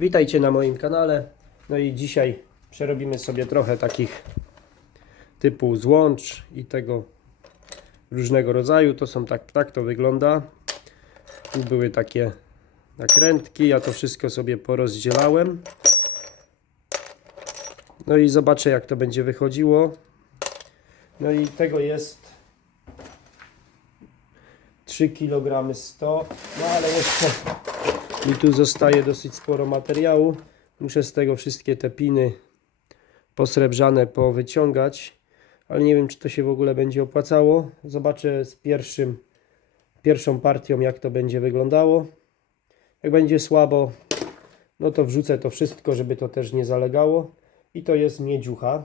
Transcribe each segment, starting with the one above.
Witajcie na moim kanale. No i dzisiaj przerobimy sobie trochę takich typu złącz i tego różnego rodzaju. To są tak, tak to wygląda. Tu były takie nakrętki. Ja to wszystko sobie porozdzielałem. No i zobaczę jak to będzie wychodziło. No i tego jest 3 kg 100. No ale jeszcze mi tu zostaje dosyć sporo materiału. Muszę z tego wszystkie te piny posrebrzane powyciągać, ale nie wiem, czy to się w ogóle będzie opłacało. Zobaczę z pierwszym, pierwszą partią, jak to będzie wyglądało. Jak będzie słabo, no to wrzucę to wszystko, żeby to też nie zalegało. I to jest miedziucha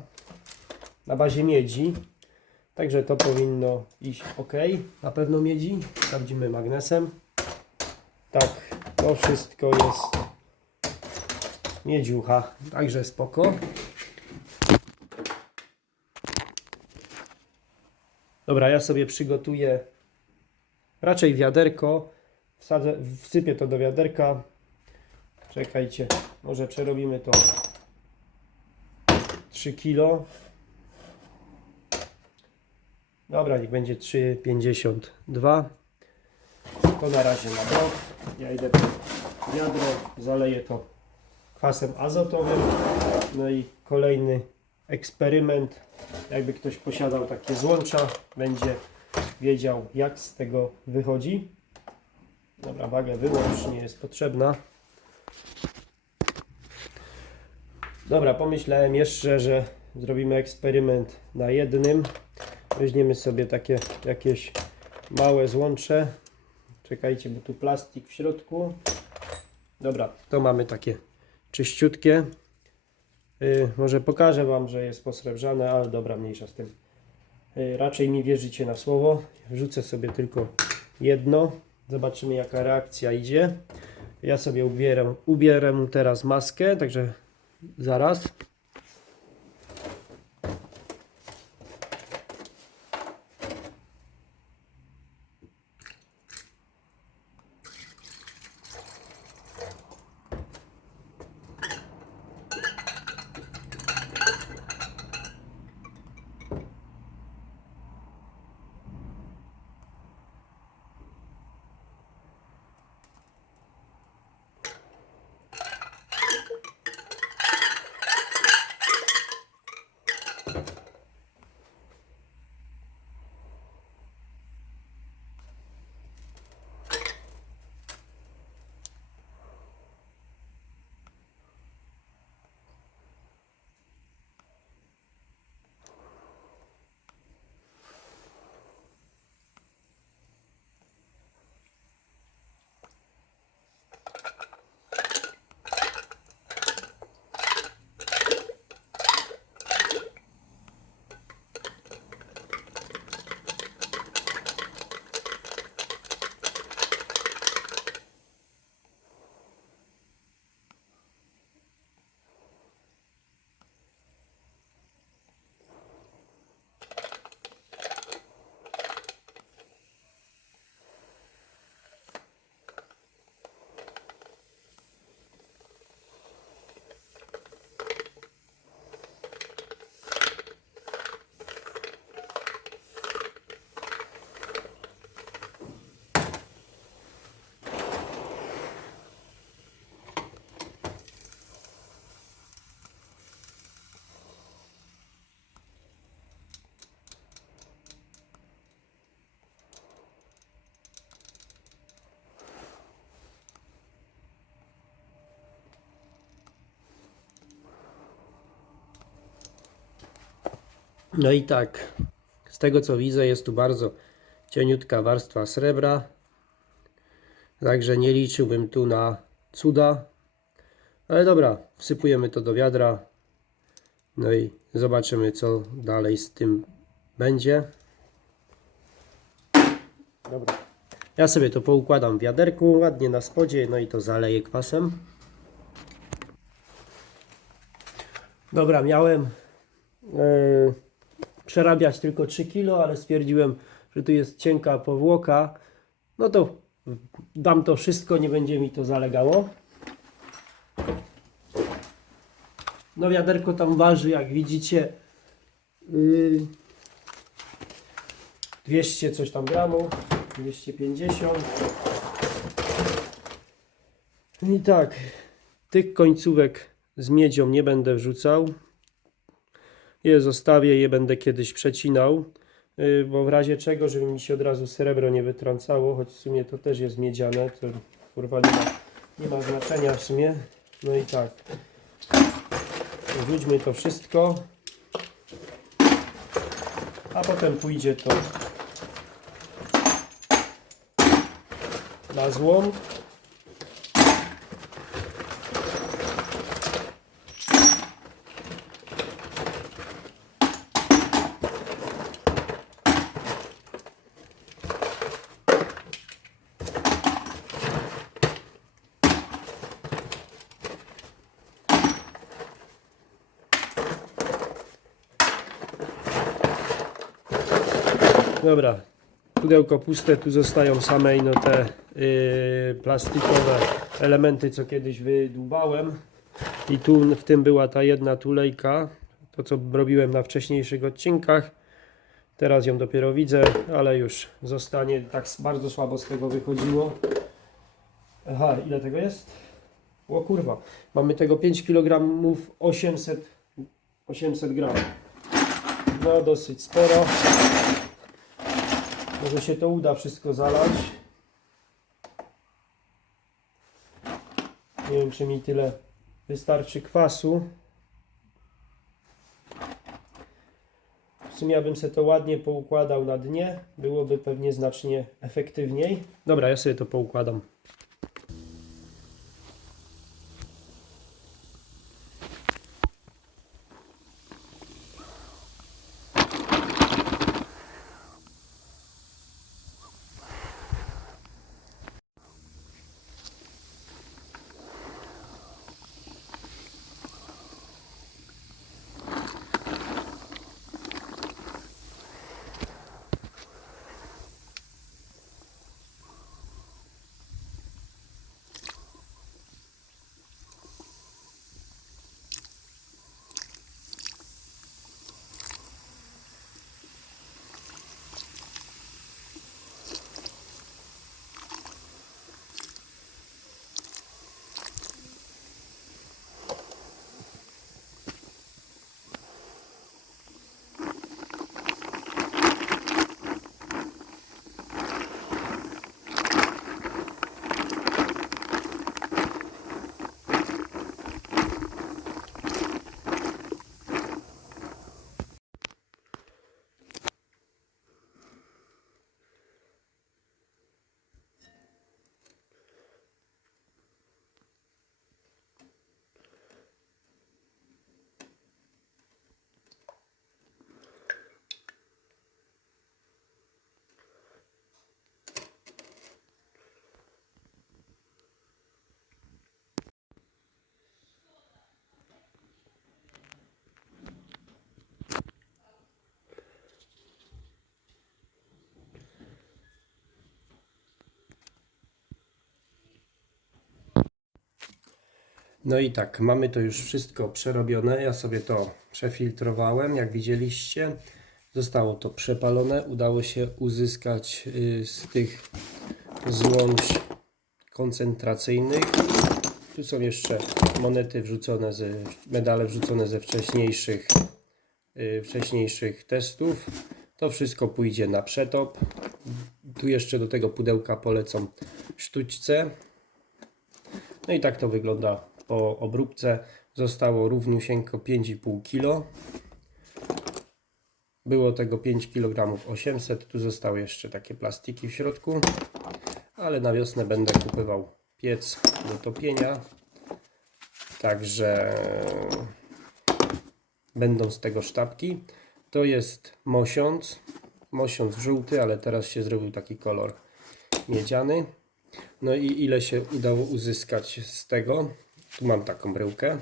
na bazie miedzi. Także to powinno iść ok. Na pewno miedzi. Sprawdzimy magnesem. Tak, to wszystko jest miedziucha, także spoko. Dobra, ja sobie przygotuję raczej wiaderko. Wsadzę, wsypię to do wiaderka. Czekajcie, może przerobimy to 3 kilo. Dobra, niech będzie 3,52. To na razie na bok. Ja idę po wiadro, zaleję to kwasem azotowym. No i kolejny eksperyment. Jakby ktoś posiadał takie złącza, będzie wiedział jak z tego wychodzi. Dobra, wagę wyłącz, nie jest potrzebna. Dobra, pomyślałem jeszcze, że zrobimy eksperyment na jednym. Weźmiemy sobie takie jakieś małe złącze. Czekajcie, bo tu plastik w środku. Dobra, to mamy takie czyściutkie. Yy, może pokażę Wam, że jest posrebrzane, ale dobra, mniejsza z tym. Yy, raczej mi wierzycie na słowo. Wrzucę sobie tylko jedno. Zobaczymy jaka reakcja idzie. Ja sobie ubierę mu teraz maskę, także zaraz. No i tak, z tego co widzę, jest tu bardzo cieniutka warstwa srebra. Także nie liczyłbym tu na cuda. Ale dobra, wsypujemy to do wiadra. No i zobaczymy, co dalej z tym będzie. Dobra. Ja sobie to poukładam w wiaderku, ładnie na spodzie, no i to zaleję kwasem. Dobra, miałem yy, przerabiać tylko 3 kg, ale stwierdziłem, że tu jest cienka powłoka. No to dam to wszystko, nie będzie mi to zalegało. No wiaderko tam waży, jak widzicie, yy, 200 coś tam gramów, 250. I tak, tych końcówek z miedzią nie będę wrzucał. Je zostawię, je będę kiedyś przecinał, yy, bo w razie czego, żeby mi się od razu srebro nie wytrącało, choć w sumie to też jest miedziane, to kurwa nie ma, nie ma znaczenia w sumie. No i tak, wrzućmy to wszystko, a potem pójdzie to na złom. Dobra, pudełko puste, tu zostają same no te yy, plastikowe elementy, co kiedyś wydłubałem. I tu w tym była ta jedna tulejka, to co robiłem na wcześniejszych odcinkach. Teraz ją dopiero widzę, ale już zostanie, tak bardzo słabo z tego wychodziło. Aha, ile tego jest? O kurwa, mamy tego 5 kg 800, 800 gram. No dosyć sporo. Może się to uda wszystko zalać. Nie wiem, czy mi tyle wystarczy kwasu. W sumie, abym sobie to ładnie poukładał na dnie, byłoby pewnie znacznie efektywniej. Dobra, ja sobie to poukładam. No i tak, mamy to już wszystko przerobione. Ja sobie to przefiltrowałem, jak widzieliście. Zostało to przepalone. Udało się uzyskać y, z tych złącz koncentracyjnych. Tu są jeszcze monety wrzucone, ze, medale wrzucone ze wcześniejszych, y, wcześniejszych testów. To wszystko pójdzie na przetop. Tu jeszcze do tego pudełka polecą sztućce. No i tak to wygląda po obróbce. Zostało równiusieńko 5,5 kg. Było tego 5 kg 800. Tu zostały jeszcze takie plastiki w środku. Ale na wiosnę będę kupował piec do topienia. Także będą z tego sztabki. To jest mosiąc. Mosiąc żółty, ale teraz się zrobił taki kolor miedziany. No i ile się udało uzyskać z tego? Tu mam taką bryłkę.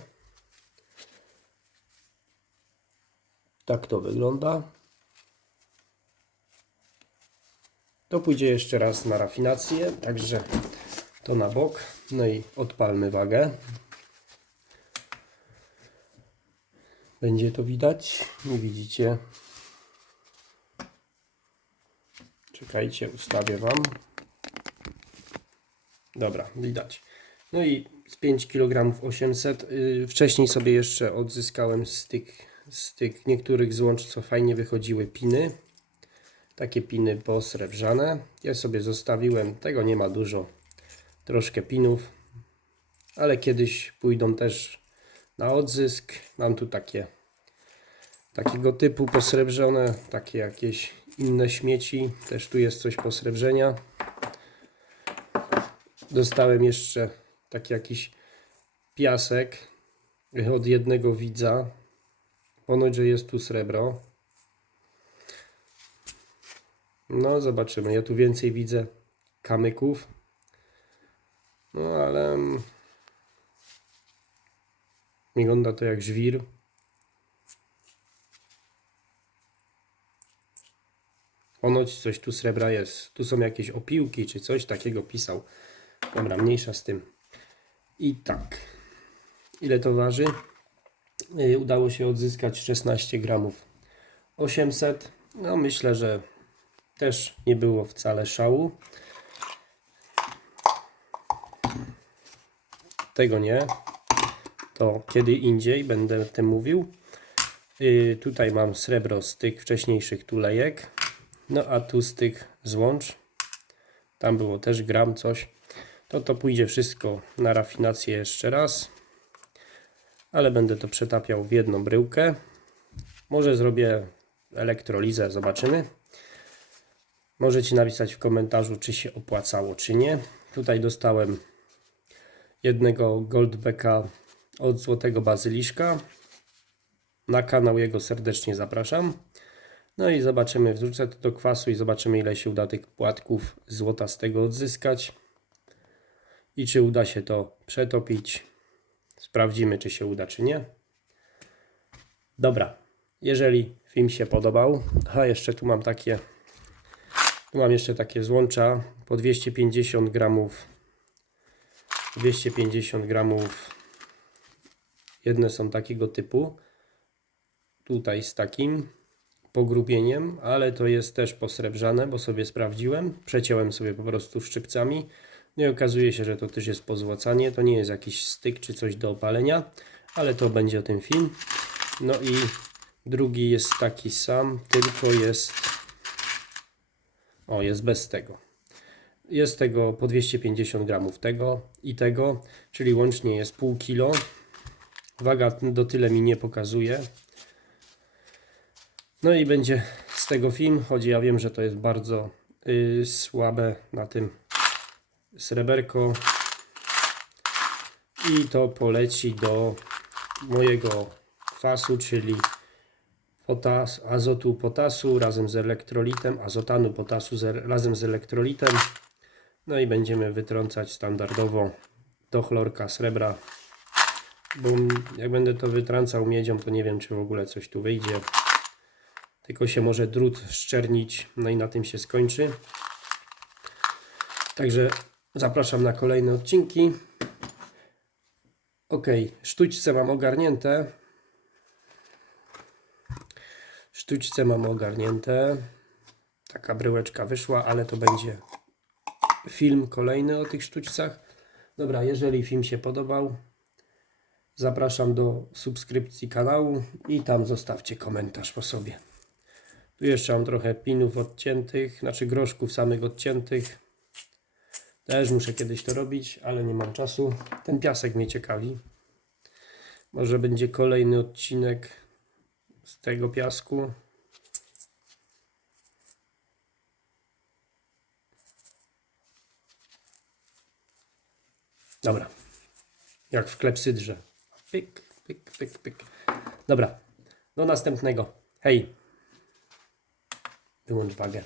Tak to wygląda. To pójdzie jeszcze raz na rafinację, także to na bok. No i odpalmy wagę. Będzie to widać? Nie widzicie. Czekajcie, ustawię Wam. Dobra, widać. No i z 5 kg 800. Yy, wcześniej sobie jeszcze odzyskałem z tych, z tych niektórych złącz, co fajnie wychodziły piny. Takie piny posrebrzane. Ja sobie zostawiłem, tego nie ma dużo, troszkę pinów, ale kiedyś pójdą też na odzysk. Mam tu takie takiego typu posrebrzone, takie jakieś inne śmieci. Też tu jest coś posrebrzenia. Dostałem jeszcze taki jakiś piasek od jednego widza. Ponoć, że jest tu srebro. No, zobaczymy. Ja tu więcej widzę kamyków. No, ale mm, wygląda to jak żwir. Ponoć coś tu srebra jest. Tu są jakieś opiłki czy coś takiego pisał. Dobra, mniejsza z tym. I tak. Ile to waży? Yy, Udało się odzyskać 16 gramów 800. No myślę, że też nie było wcale szału. Tego nie. To kiedy indziej będę o tym mówił. Yy, tutaj mam srebro z tych wcześniejszych tulejek. No a tu z tych złącz. Tam było też gram coś. To to pójdzie wszystko na rafinację jeszcze raz. Ale będę to przetapiał w jedną bryłkę. Może zrobię elektrolizę, zobaczymy. Możecie napisać w komentarzu, czy się opłacało, czy nie. Tutaj dostałem jednego Goldbecka od Złotego Bazyliszka. Na kanał jego serdecznie zapraszam. No i zobaczymy, wrzucę to do kwasu i zobaczymy ile się uda tych płatków złota z tego odzyskać. I czy uda się to przetopić. Sprawdzimy czy się uda czy nie. Dobra, jeżeli film się podobał, a jeszcze tu mam takie tu mam jeszcze takie złącza po 250 gramów 250 gramów jedne są takiego typu tutaj z takim pogrubieniem, ale to jest też posrebrzane, bo sobie sprawdziłem. Przeciąłem sobie po prostu szczypcami. No i okazuje się, że to też jest pozłacanie. To nie jest jakiś styk czy coś do opalenia, ale to będzie o tym film. No i drugi jest taki sam, tylko jest. O, jest bez tego. Jest tego po 250 gramów tego i tego, czyli łącznie jest pół kilo. Waga do tyle mi nie pokazuje. No i będzie z tego film. Chodzi, ja wiem, że to jest bardzo y, słabe na tym sreberko. I to poleci do mojego kwasu, czyli potas, azotu potasu razem z elektrolitem, azotanu potasu z, razem z elektrolitem. No i będziemy wytrącać standardowo do chlorka srebra. Bo jak będę to wytrącał miedzią, to nie wiem, czy w ogóle coś tu wyjdzie tylko się może drut szczernić, no i na tym się skończy. Także zapraszam na kolejne odcinki. Ok, sztućce mam ogarnięte. Sztućce mam ogarnięte. Taka bryłeczka wyszła, ale to będzie film kolejny o tych sztućcach. Dobra, jeżeli film się podobał, zapraszam do subskrypcji kanału i tam zostawcie komentarz po sobie. Tu jeszcze mam trochę pinów odciętych, znaczy groszków samych odciętych. Też muszę kiedyś to robić, ale nie mam czasu. Ten piasek mnie ciekawi. Może będzie kolejny odcinek z tego piasku. Dobra. Jak w klepsydrze. Pyk, pyk, pyk, pyk. Dobra. Do następnego. Hej. Wyłącz wagę.